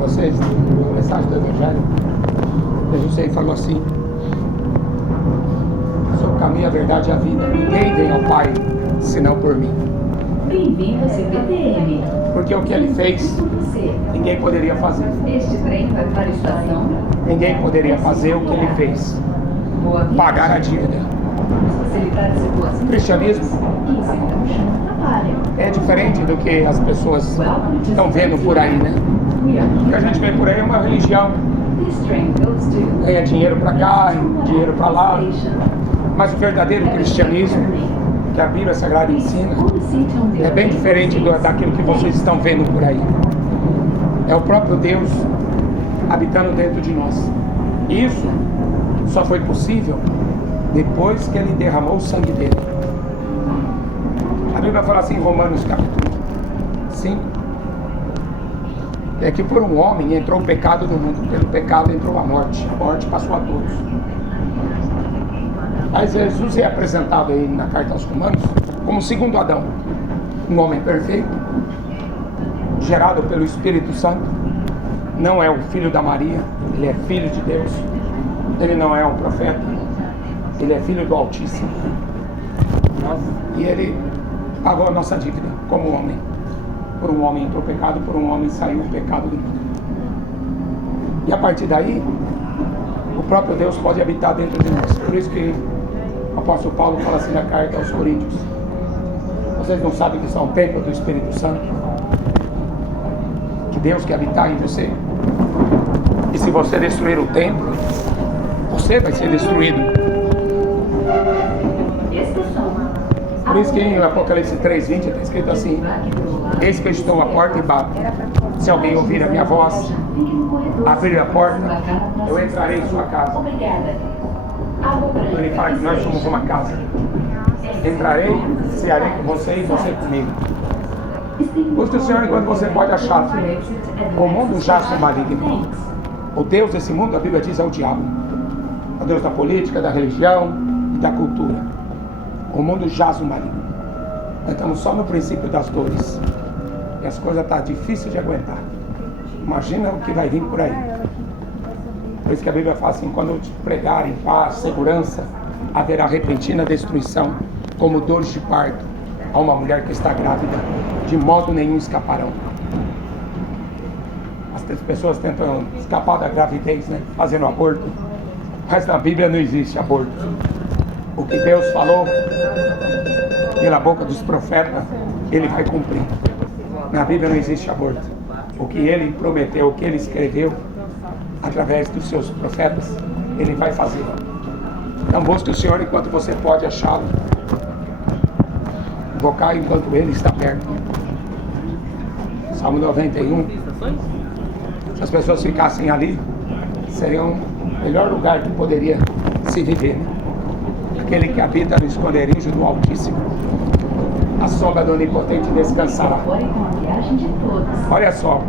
Vocês, a mensagem do Evangelho, Jesus aí falou assim: sou o caminho, a verdade e a vida. Ninguém vem ao Pai senão por mim. Bem-vindo ao CPTM. Porque o que ele fez, ninguém poderia fazer. Este trem vai para a estação. Ninguém poderia fazer o que ele fez. Pagar a dívida. O cristianismo é diferente do que as pessoas estão vendo por aí, né? O que a gente vê por aí é uma religião. Ganha dinheiro para cá, dinheiro para lá. Mas o verdadeiro cristianismo, que a Bíblia Sagrada ensina, é bem diferente daquilo que vocês estão vendo por aí. É o próprio Deus habitando dentro de nós. Isso só foi possível depois que Ele derramou o sangue dele. A Bíblia fala assim em Romanos capítulo 5, é que por um homem entrou o pecado no mundo, pelo pecado entrou a morte passou a todos. Mas Jesus é apresentado aí na carta aos Romanos como o segundo Adão, um homem perfeito, gerado pelo Espírito Santo. Não é o filho da Maria, ele é filho de Deus. Ele não é um profeta, ele é filho do Altíssimo. E ele pagou a nossa dívida como homem. Por um homem entrou o pecado, por um homem saiu o pecado do mundo. E a partir daí, o próprio Deus pode habitar dentro de nós. Por isso que o apóstolo Paulo fala assim na carta aos Coríntios: vocês não sabem que são o templo do Espírito Santo? Que Deus quer habitar em você? E se você destruir o templo, você vai ser destruído. Por isso que em Apocalipse 3:20 está escrito assim: eis que eu estou à porta e bato. Se alguém ouvir a minha voz, abrir a porta, eu entrarei em sua casa. Ele fala que nós somos uma casa. Entrarei, cearei com você e você comigo. Busque o Senhor enquanto você pode achar. O mundo jaz no maligno. O Deus desse mundo, a Bíblia diz, é o diabo. O Deus da política, da religião e da cultura. O mundo jaz no maligno. Nós estamos só no princípio das dores. E as coisas estão difíceis de aguentar. Imagina o que vai vir por aí. Por isso que a Bíblia fala assim: quando te pregarem paz, segurança, haverá repentina destruição, como dores de parto a uma mulher que está grávida. De modo nenhum escaparão. As pessoas tentam escapar da gravidez, né? Fazendo aborto. Mas na Bíblia não existe aborto. O que Deus falou pela boca dos profetas, Ele vai cumprir. Na Bíblia não existe aborto. O que Ele prometeu, o que Ele escreveu através dos seus profetas, Ele vai fazer. Então busque o Senhor enquanto você pode achá-lo. Invocar enquanto Ele está perto. Salmo 91. Se as pessoas ficassem ali, seria o melhor lugar que poderia se viver, né? Aquele que habita no esconderijo do Altíssimo, a sombra do Onipotente descansará. Olha só,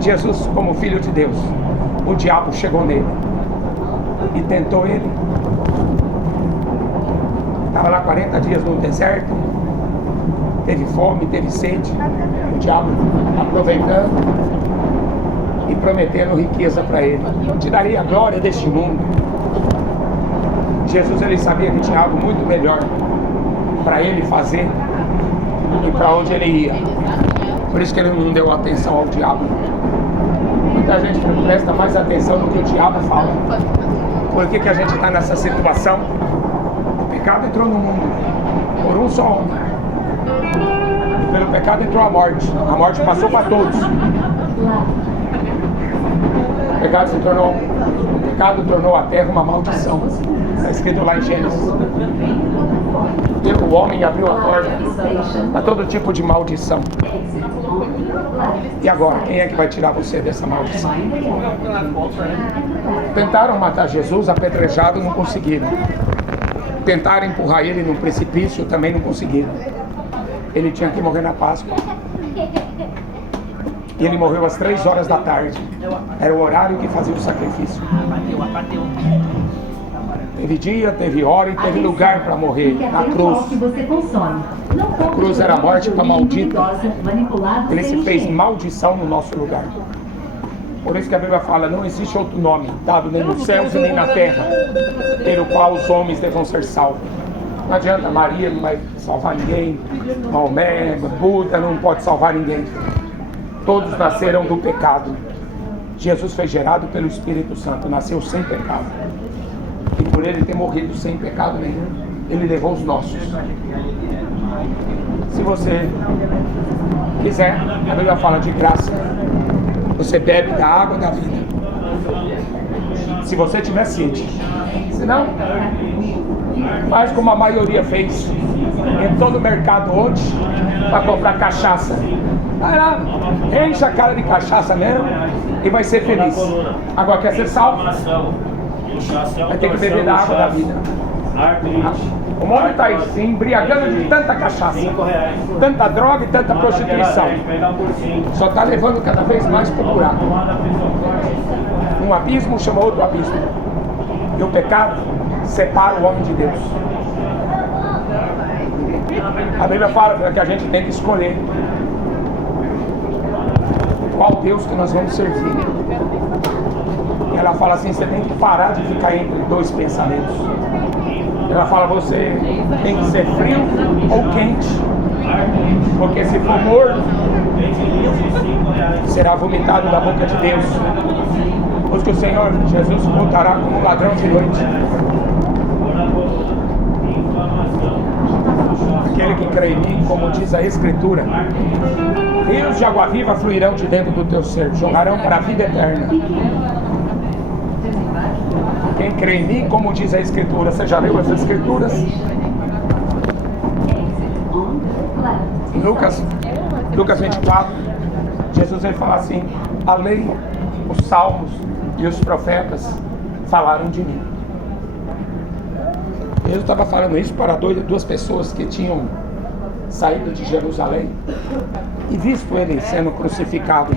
Jesus como Filho de Deus, o diabo chegou nele e tentou ele. Estava lá 40 dias no deserto, teve fome, teve sede. O diabo aproveitando e prometendo riqueza para ele: eu te darei a glória deste mundo. Jesus, ele sabia que tinha algo muito melhor para ele fazer e para onde ele ia. Por isso que ele não deu atenção ao diabo. Muita gente não presta mais atenção no que o diabo fala. Por que a gente está nessa situação? O pecado entrou no mundo por um só homem. E pelo pecado entrou a morte. A morte passou para todos. O pecado se tornou pecado tornou a terra uma maldição. Está escrito lá em Gênesis. O homem abriu a porta a todo tipo de maldição. E agora, quem é que vai tirar você dessa maldição? Tentaram matar Jesus apedrejado, não conseguiram. Tentaram empurrar ele num precipício, também não conseguiram. Ele tinha que morrer na Páscoa. E ele morreu às 3 horas da tarde. Era o horário que fazia o sacrifício. Teve dia, teve hora e teve lugar para morrer na cruz. A cruz era a morte para maldita. Ele se fez maldição no nosso lugar. Por isso que a Bíblia fala, não existe outro nome dado nem nos céus e nem na terra pelo qual os homens devam ser salvos. Não adianta, Maria não vai salvar ninguém, Maomé, Buda não pode salvar ninguém. Todos nasceram do pecado. Jesus foi gerado pelo Espírito Santo, nasceu sem pecado. E por ele ter morrido sem pecado nenhum, ele levou os nossos. Se você quiser, a Bíblia fala de graça. Você bebe da água da vida. Se você tiver sede. Se não, faz como a maioria fez. Entrou no mercado hoje para comprar cachaça. Vai lá, enche a cara de cachaça mesmo e vai ser feliz. Agora quer ser salvo? Vai ter que beber da água da vida. O mundo está aí se embriagando de tanta cachaça, tanta droga e tanta prostituição. Só está levando cada vez mais para o buraco. Um abismo chama outro abismo. E o pecado separa o homem de Deus. A Bíblia fala que a gente tem que escolher qual Deus que nós vamos servir. E ela fala assim, você tem que parar de ficar entre dois pensamentos. Ela fala, você tem que ser frio ou quente. Porque se for morno, será vomitado da boca de Deus. Pois que o Senhor Jesus voltará como ladrão de noite. Aquele que crê em mim, como diz a Escritura, rios de água viva fluirão de dentro do teu ser, jogarão para a vida eterna. Quem crê em mim, como diz a Escritura, você já leu as Escrituras? Em Lucas 24, Jesus ele fala assim, a lei, os salmos e os profetas falaram de mim. Jesus estava falando isso para duas pessoas que tinham saído de Jerusalém e visto ele sendo crucificado.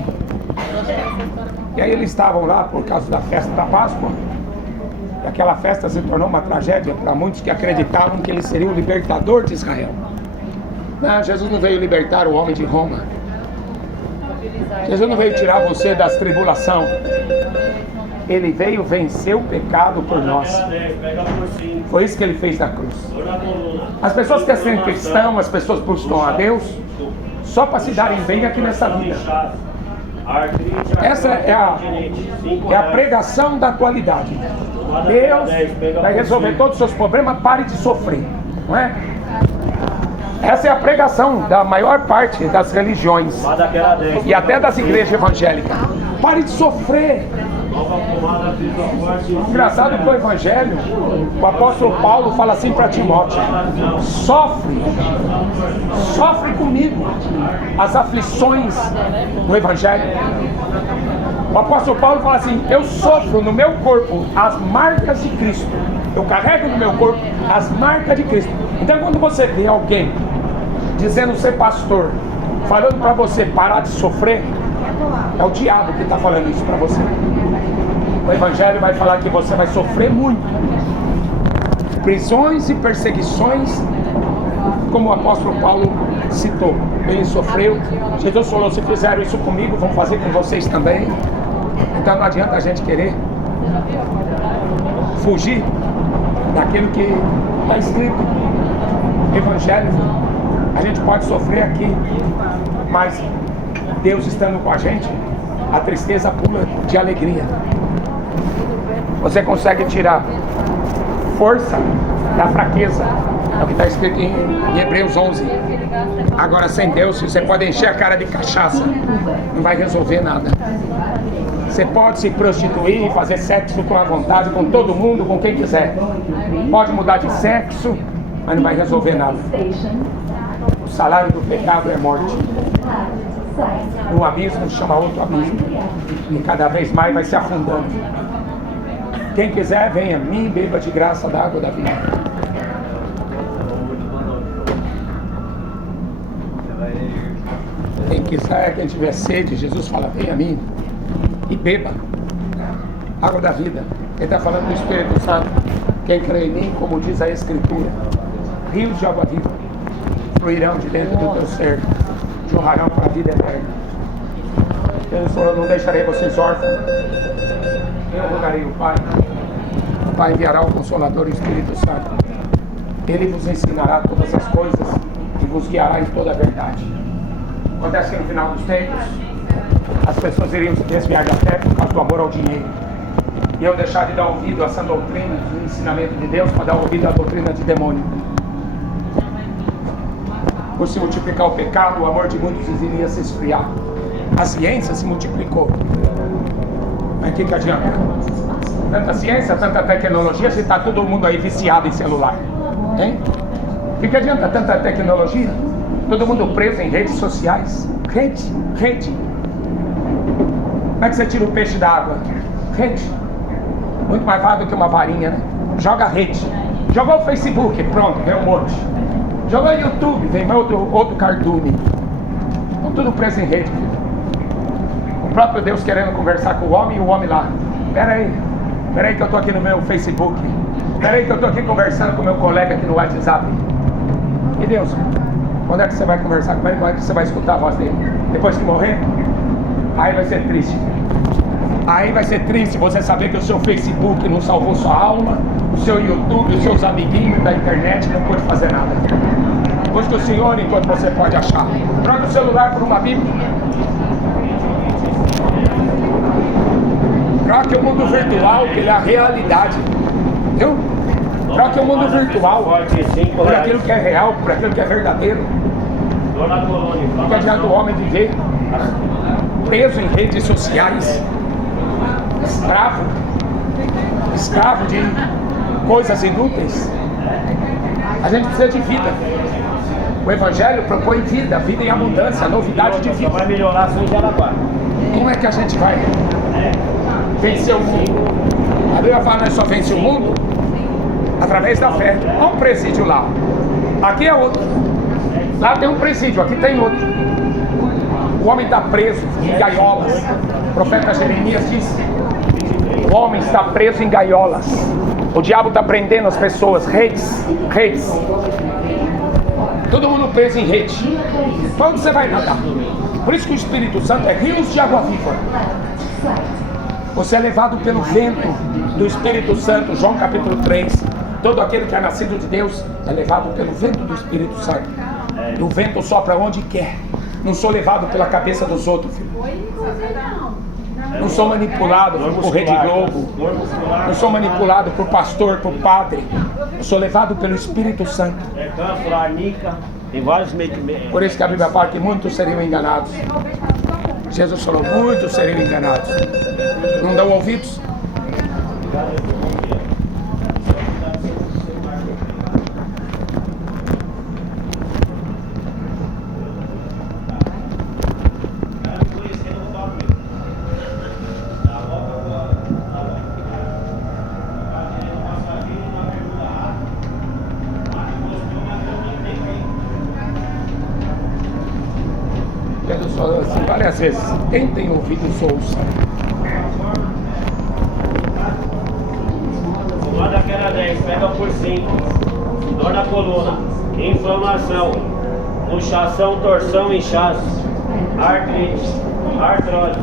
E aí eles estavam lá por causa da festa da Páscoa. E aquela festa se tornou uma tragédia para muitos que acreditavam que ele seria o libertador de Israel. Não, Jesus não veio libertar o homem de Roma. Jesus não veio tirar você das tribulações. Ele veio vencer o pecado por nós. Foi isso que ele fez na cruz. As pessoas que serem cristãos, as pessoas buscam a Deus só para se darem bem aqui nessa vida. Essa é a pregação da atualidade. Deus vai resolver todos os seus problemas, pare de sofrer, não é? Essa é a pregação da maior parte das religiões e até das igrejas evangélicas. Pare de sofrer. Engraçado que o Evangelho, o apóstolo Paulo fala assim para Timóteo: sofre comigo as aflições do Evangelho. O apóstolo Paulo fala assim: eu sofro no meu corpo as marcas de Cristo. Eu carrego no meu corpo as marcas de Cristo. Então quando você vê alguém dizendo ser pastor, falando para você parar de sofrer, é o diabo que está falando isso para você. O Evangelho vai falar que você vai sofrer muito. Prisões e perseguições, como o apóstolo Paulo citou. Ele sofreu. Jesus falou, se fizeram isso comigo, vão fazer com vocês também. Então não adianta a gente querer fugir daquilo que está escrito. Evangelho, a gente pode sofrer aqui, mas Deus estando com a gente, a tristeza pula de alegria. Você consegue tirar força da fraqueza. É o que está escrito em Hebreus 11. Agora sem Deus, você pode encher a cara de cachaça, não vai resolver nada. Você pode se prostituir, fazer sexo com a vontade, com todo mundo, com quem quiser. Pode mudar de sexo, mas não vai resolver nada. O salário do pecado é morte. Um abismo chama outro abismo. E cada vez mais vai se afundando. Quem quiser, venha a mim e beba de graça da água da vida. Quem quiser, quem tiver sede, Jesus fala, venha a mim e beba água da vida. Ele está falando do Espírito Santo. Quem crê em mim, como diz a Escritura, rios de água viva fluirão de dentro do teu ser, jorrarão para a vida eterna. Eu não deixarei vocês órfãos. Eu rogarei o Pai. O Pai enviará o Consolador, o Espírito Santo. Ele vos ensinará todas as coisas e vos guiará em toda a verdade. Acontece que no final dos tempos, as pessoas iriam se desviar da fé por causa do amor ao dinheiro. E eu deixar de dar ouvido a essa doutrina, do ensinamento de Deus, para dar ouvido à doutrina de demônio. Por se multiplicar o pecado, o amor de muitos iria se esfriar. A ciência se multiplicou. Mas o que adianta? Tanta ciência, tanta tecnologia, se está todo mundo aí viciado em celular. Hein? O que adianta tanta tecnologia? Todo mundo preso em redes sociais. Rede. Como é que você tira o peixe da água? Rede. Muito mais fácil do que uma varinha, né? Joga rede. Jogou o Facebook, pronto, vem um monte. Jogou o YouTube, vem outro cartoon. Estão tudo preso em rede, filho. O próprio Deus querendo conversar com o homem e o homem lá. Pera aí que eu tô aqui no meu Facebook. Pera aí que eu tô aqui conversando com meu colega aqui no WhatsApp. E Deus, quando é que você vai conversar com ele? Quando é que você vai escutar a voz dele? Depois que morrer? Aí vai ser triste. Aí vai ser triste você saber que o seu Facebook não salvou sua alma, o seu YouTube, os seus amiguinhos da internet não pôde fazer nada. Busque o Senhor enquanto você pode achar. Troque o celular por uma Bíblia. Troque o mundo virtual pela realidade. Viu? Troque o mundo virtual por aquilo que é real, por aquilo que é verdadeiro. Não adianta o homem viver preso em redes sociais, escravo de coisas inúteis. A gente precisa de vida. O Evangelho propõe vida em abundância, novidade de vida. Vai melhorar só em Jaraguá. Como é que a gente vai vencer o mundo? A Bíblia fala que nós só vence o mundo através da fé. Há um presídio lá. Aqui é outro. Lá tem um presídio, aqui tem outro. O homem está preso em gaiolas. O profeta Jeremias disse: o homem está preso em gaiolas. O diabo está prendendo as pessoas. Redes. Todo mundo preso em rede. Para onde você vai nadar? Por isso que o Espírito Santo é rios de água viva. Você é levado pelo vento do Espírito Santo. João capítulo 3. Todo aquele que é nascido de Deus é levado pelo vento do Espírito Santo. E o vento sopra onde quer. Não sou levado pela cabeça dos outros, filho. Não sou manipulado por Rede Globo. Não sou manipulado por pastor, por padre. Eu sou levado pelo Espírito Santo. Tem vários meios. Por isso que a Bíblia fala que muitos seriam enganados. Jesus falou, muitos seriam enganados. Não dão ouvidos? Jesus falou assim várias vezes: quem tem ouvidos ouça. Manda aquela 10, pega por 5. Dor na coluna, inflamação, luxação, torção, inchaço, artrite, artrose,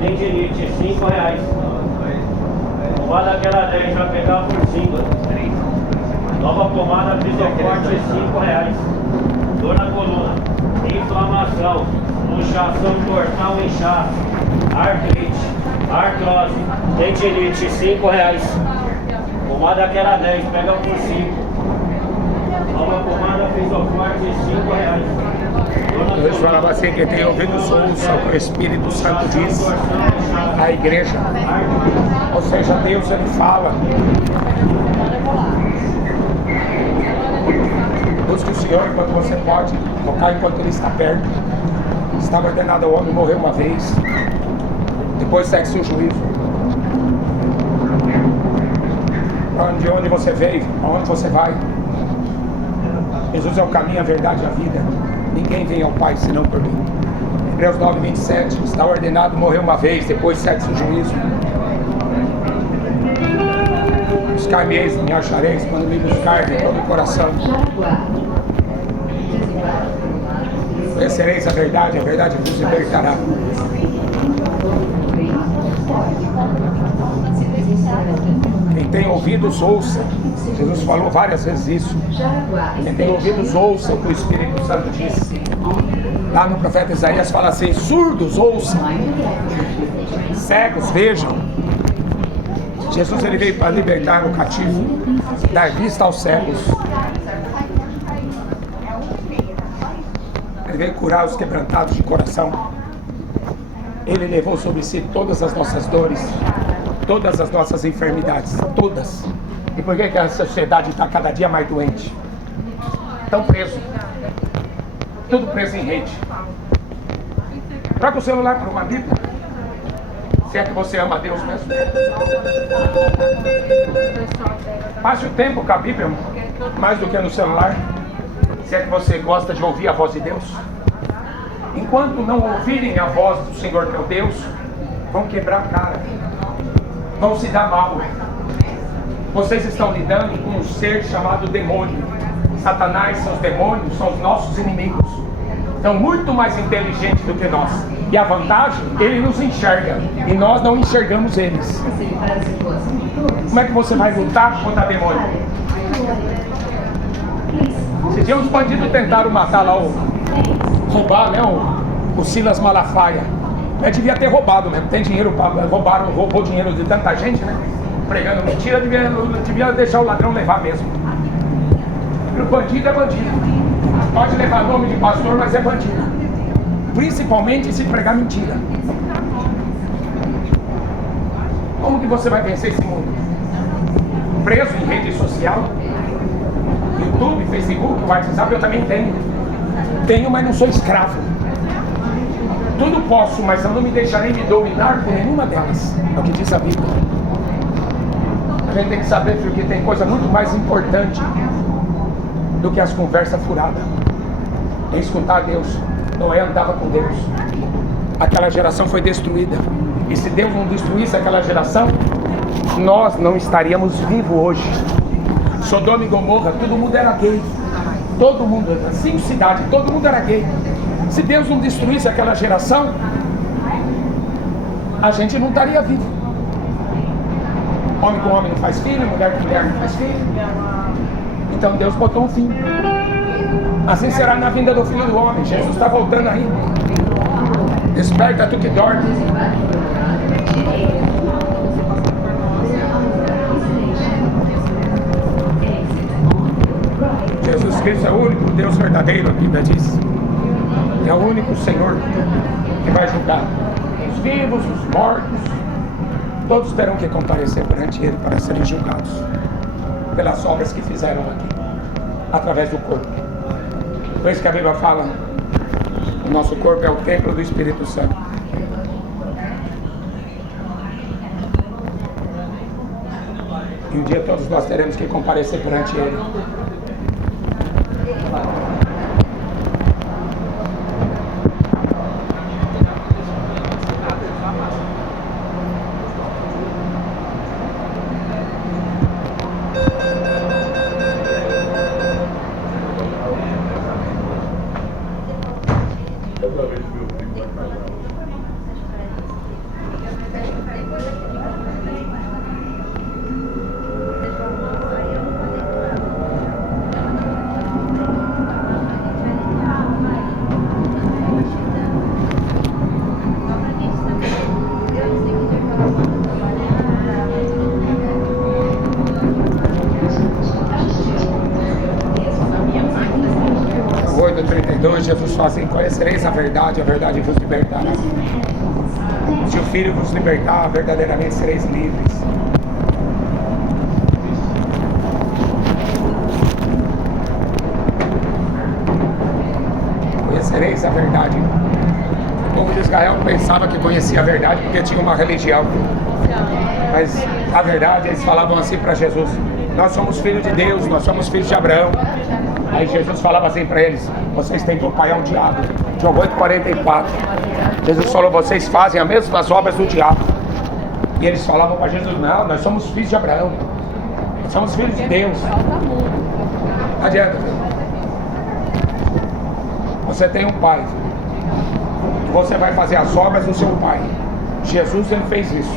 tendinite, R$5. Pomada aquela 10, vai pegar por 5. Nova pomada Frisoforte, R$5. Dor na coluna, inflamação, luxação, torção, inchaço, artrite, artrose, tendinite, R$5. Pomada que era 10, pega por 5. Nova pomada piso forte, R$5. Jesus falava assim, que tem ouvidos ouça o que o Espírito Santo diz à igreja. Ou seja, Deus, ele fala. Busque o Senhor enquanto você pode, tocar enquanto ele está perto. Estava ordenado ao homem morrer uma vez, depois segue-se o juízo. De onde você veio, aonde você vai. Jesus é o caminho, a verdade e a vida. Ninguém vem ao Pai senão por mim. Hebreus 9:27, está ordenado morrer uma vez, depois segue-se o juízo. Buscar-me-eis, me achareis, quando me buscar de todo o coração. Conhecereis a verdade vos libertará. Quem tem ouvidos, ouça. Jesus falou várias vezes isso. Quem tem ouvidos, ouça o que o Espírito Santo disse. Lá no profeta Isaías fala assim: surdos, ouçam. Cegos, vejam. Jesus, ele veio para libertar o cativo, dar vista aos cegos. Ele veio curar os quebrantados de coração. Ele levou sobre si todas as nossas dores, todas as nossas enfermidades, todas. E por que a sociedade está cada dia mais doente? Estão presos. Tudo preso em rede. Troca o celular por uma Bíblia. Se é que você ama Deus mesmo. Passe o tempo com a Bíblia, mais do que no celular. Se é que você gosta de ouvir a voz de Deus. Enquanto não ouvirem a voz do Senhor teu Deus, vão quebrar a cara, vão se dar mal. Vocês estão lidando com um ser chamado demônio. Satanás, seus demônios, são os nossos inimigos. São muito mais inteligentes do que nós. E a vantagem, ele nos enxerga e nós não enxergamos eles. Como é que você vai lutar contra demônio? Esse dia uns bandidos tentaram matar lá, roubar, né, o Silas Malafaia. Devia ter roubado mesmo, tem dinheiro para roubar, roubou dinheiro de tanta gente, né? Pregando mentira, devia deixar o ladrão levar mesmo. O bandido é bandido. Pode levar nome de pastor, mas é bandido. Principalmente se pregar mentira. Como que você vai vencer esse mundo? Preso em rede social? YouTube, Facebook, WhatsApp, eu também tenho. Tenho, mas não sou escravo. Tudo posso, mas eu não me deixarei me dominar por nenhuma delas. É o que diz a Bíblia. A gente tem que saber que tem coisa muito mais importante do que as conversas furadas. É escutar Deus. Noé andava com Deus. Aquela geração foi destruída. E se Deus não destruísse aquela geração, nós não estaríamos vivos hoje. Sodoma e Gomorra, todo mundo era gay. Todo mundo, 5 cidades, todo mundo era gay. Se Deus não destruísse aquela geração, a gente não estaria vivo. Homem com homem não faz filho, mulher com mulher não faz filho. Então Deus botou um fim. Assim será na vinda do Filho do Homem. Jesus está voltando aí. Desperta tu que dorme. Jesus Cristo é o único Deus verdadeiro, a Bíblia diz. É o único Senhor que vai julgar os vivos, os mortos. Todos terão que comparecer perante Ele para serem julgados pelas obras que fizeram aqui, através do corpo. Por isso que a Bíblia fala: o nosso corpo é o templo do Espírito Santo. E um dia todos nós teremos que comparecer perante Ele. 32, Jesus fala assim: conhecereis a verdade vos libertará. Se o Filho vos libertar, verdadeiramente sereis livres. Conhecereis a verdade. O povo de Israel pensava que conhecia a verdade porque tinha uma religião. Mas a verdade, eles falavam assim para Jesus: nós somos filhos de Deus, nós somos filhos de Abraão. Aí Jesus falava assim para eles: vocês têm por pai é um diabo. João 8,44. Jesus falou: vocês fazem as mesmas obras do diabo. E eles falavam para Jesus: não, nós somos filhos de Abraão, nós somos filhos de Deus. Não adianta. Você tem um pai, você vai fazer as obras do seu pai. Jesus, ele fez isso.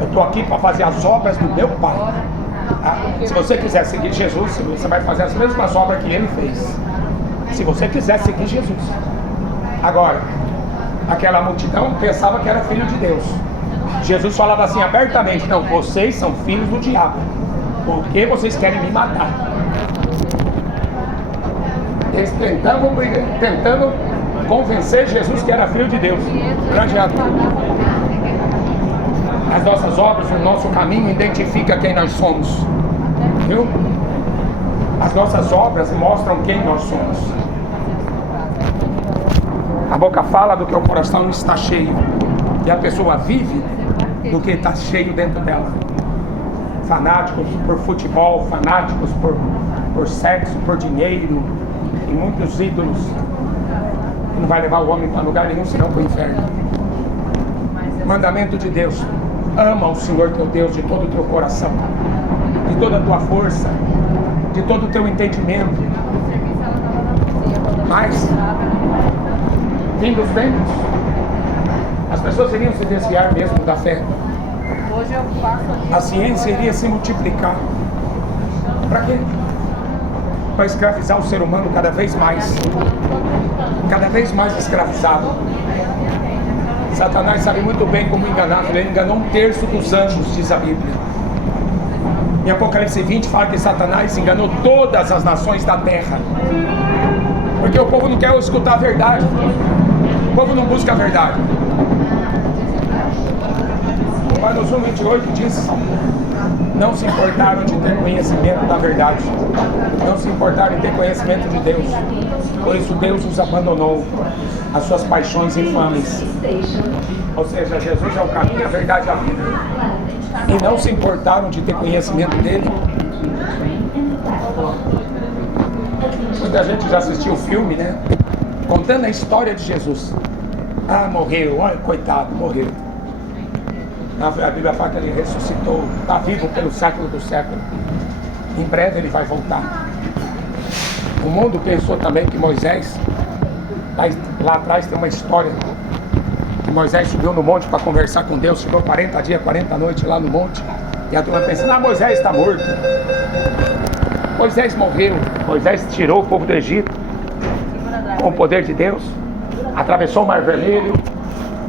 Eu estou aqui para fazer as obras do meu pai. Se você quiser seguir Jesus, você vai fazer as mesmas obras que ele fez. Se você quiser seguir Jesus. Agora, aquela multidão pensava que era filho de Deus. Jesus falava assim abertamente: não, vocês são filhos do diabo. Por que vocês querem me matar? Eles tentando convencer Jesus que era filho de Deus. Não adianta. As nossas obras, o nosso caminho identifica quem nós somos. Viu? As nossas obras mostram quem nós somos. A boca fala do que o coração está cheio. E a pessoa vive do que está cheio dentro dela. Fanáticos por futebol, fanáticos por sexo, por dinheiro, e muitos ídolos. Não vai levar o homem para lugar nenhum, senão para o inferno. Mandamento de Deus: ama o Senhor teu Deus de todo o teu coração, de toda a tua força, de todo o teu entendimento. Mas, fim dos tempos, as pessoas iriam se desviar mesmo da fé. A ciência iria se multiplicar. Para quê? Para escravizar o ser humano cada vez mais escravizado. Satanás sabe muito bem como enganar. Ele enganou 1/3 dos anjos, diz a Bíblia. Em Apocalipse 20 fala que Satanás enganou todas as nações da terra, porque o povo não quer escutar a verdade. O povo não busca a verdade. Romanos 1:28 diz: não se importaram de ter conhecimento da verdade, não se importaram em ter conhecimento de Deus, por isso Deus os abandonou as suas paixões infames. Ou seja, Jesus é o caminho, a verdade e a vida. E não se importaram de ter conhecimento dele. Muita gente já assistiu o filme, né? Contando a história de Jesus. Ah, morreu, olha, coitado, morreu. A Bíblia fala que ele ressuscitou, está vivo pelo século do século. Em breve ele vai voltar. O mundo pensou também que Moisés, lá atrás tem uma história, que Moisés subiu no monte para conversar com Deus, ficou 40 dias, 40 noites lá no monte, e a turma pensa: ah, Moisés está morto. Moisés morreu. Moisés tirou o povo do Egito com o poder de Deus, atravessou o Mar Vermelho.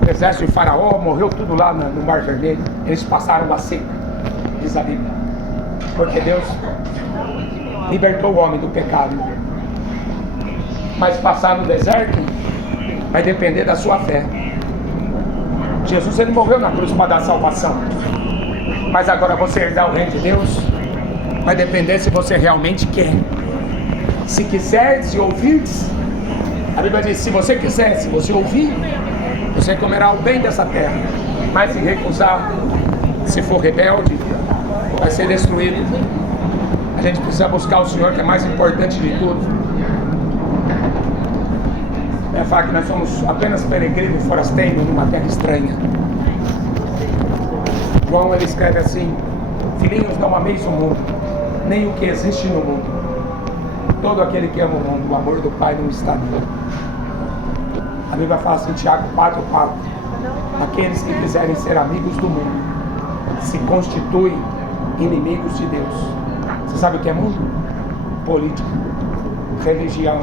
O exército de Faraó morreu tudo lá no Mar Vermelho. Eles passaram a seca, diz a Bíblia, porque Deus libertou o homem do pecado. Mas passar no deserto vai depender da sua fé. Jesus, ele morreu na cruz para dar salvação, mas agora você herdar o reino de Deus vai depender se você realmente quer. Se quiseres e ouvirdes, a Bíblia diz: se você quiser, se você ouvir, você comerá o bem dessa terra. Mas se recusar, se for rebelde, vai ser destruído. A gente precisa buscar o Senhor, que é mais importante de tudo. É falar que nós somos apenas peregrinos e forasteiros numa terra estranha. João, ele escreve assim: filhinhos, não ameis o mundo, nem o que existe no mundo. Todo aquele que ama o mundo, o amor do Pai não está nele. A Bíblia fala assim, Tiago 4:4: aqueles que quiserem ser amigos do mundo se constituem inimigos de Deus. Você sabe o que é mundo? Política, religião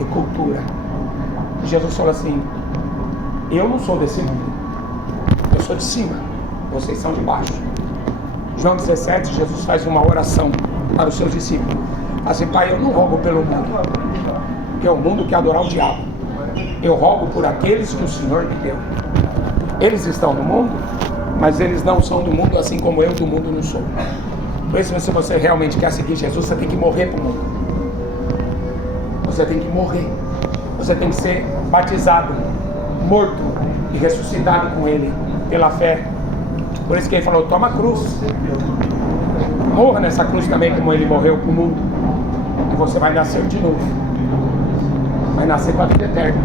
e cultura. Jesus falou assim: eu não sou desse mundo, eu sou de cima, vocês são de baixo. João 17, Jesus faz uma oração para os seus discípulos. Assim: Pai, eu não rogo pelo mundo, porque o mundo quer adorar o diabo. Eu rogo por aqueles que o Senhor me deu. Eles estão no mundo, mas eles não são do mundo, assim como eu do mundo não sou. Por isso, se você realmente quer seguir Jesus, você tem que morrer para o mundo. Você tem que morrer. Você tem que ser batizado, morto e ressuscitado com Ele, pela fé. Por isso que Ele falou, toma a cruz. Morra nessa cruz também, como Ele morreu para o mundo. E você vai nascer de novo. Vai nascer para a vida eterna.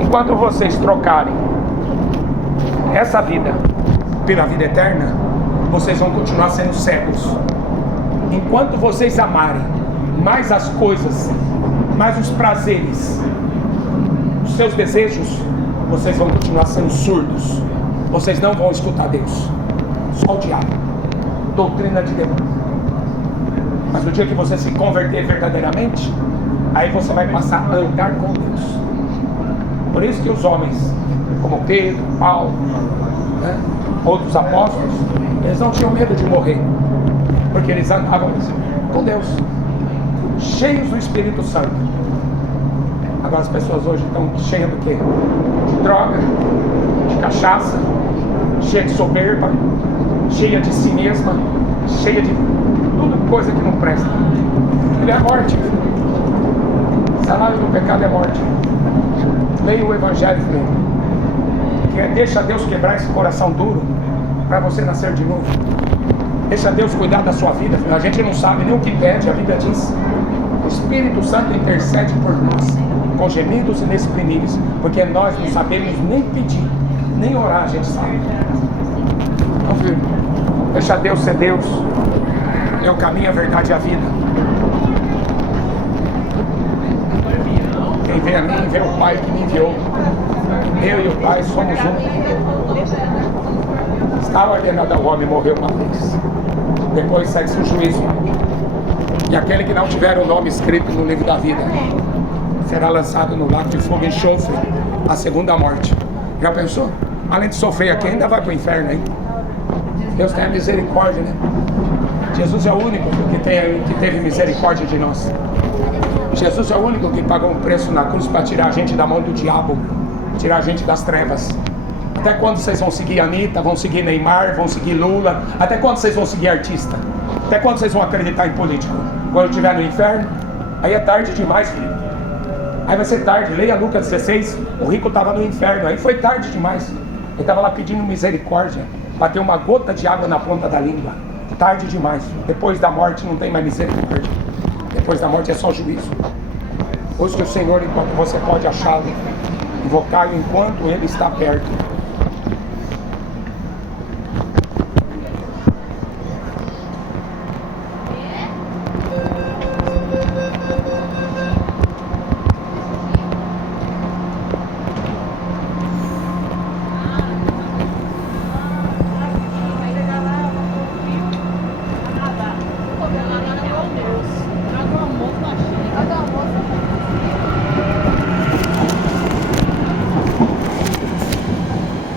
Enquanto vocês trocarem essa vida pela vida eterna, vocês vão continuar sendo cegos. Enquanto vocês amarem mais as coisas, mais os prazeres, os seus desejos, vocês vão continuar sendo surdos. Vocês não vão escutar Deus, só o diabo, doutrina de demônio. Mas no dia que você se converter verdadeiramente, aí você vai passar a andar com Deus. Por isso que os homens, como Pedro, Paulo, né, outros apóstolos, eles não tinham medo de morrer, porque eles andavam com Deus, cheios do Espírito Santo. Agora as pessoas hoje estão cheias do quê? De droga, de cachaça, cheia de soberba, cheia de si mesma, cheia de tudo coisa que não presta. Ele é morte. O salário do pecado é morte. Leia o Evangelho primeiro. Deixa Deus quebrar esse coração duro para você nascer de novo. Deixa Deus cuidar da sua vida. A gente não sabe nem o que pede, a Bíblia diz. O Espírito Santo intercede por nós, com gemidos inexprimíveis, porque nós não sabemos nem pedir, nem orar, a gente sabe. Então, filho, deixa Deus ser Deus. É o caminho, a verdade e a vida. Quem vem a mim, vê o Pai que me enviou. Eu e o Pai somos um. Está ordenado ao homem morrer uma vez. Depois segue-se o juízo. E aquele que não tiver o nome escrito no livro da vida será lançado no lago de fogo e enxofre, a segunda morte. Já pensou? Além de sofrer aqui, ainda vai para o inferno, hein? Deus tenha misericórdia, né? Jesus é o único que teve misericórdia de nós. Jesus é o único que pagou um preço na cruz para tirar a gente da mão do diabo, tirar a gente das trevas. Até quando vocês vão seguir Anitta, vão seguir Neymar, vão seguir Lula? Até quando vocês vão seguir artista? Até quando vocês vão acreditar em político? Quando estiver no inferno? Aí é tarde demais, filho. Aí vai ser tarde. Leia Lucas 16, o rico estava no inferno, aí foi tarde demais. Ele estava lá pedindo misericórdia, para ter uma gota de água na ponta da língua. Tarde demais. Depois da morte não tem mais misericórdia. Depois da morte é só juízo. Busque o Senhor enquanto você pode achá-lo. Invocá-lo enquanto Ele está perto.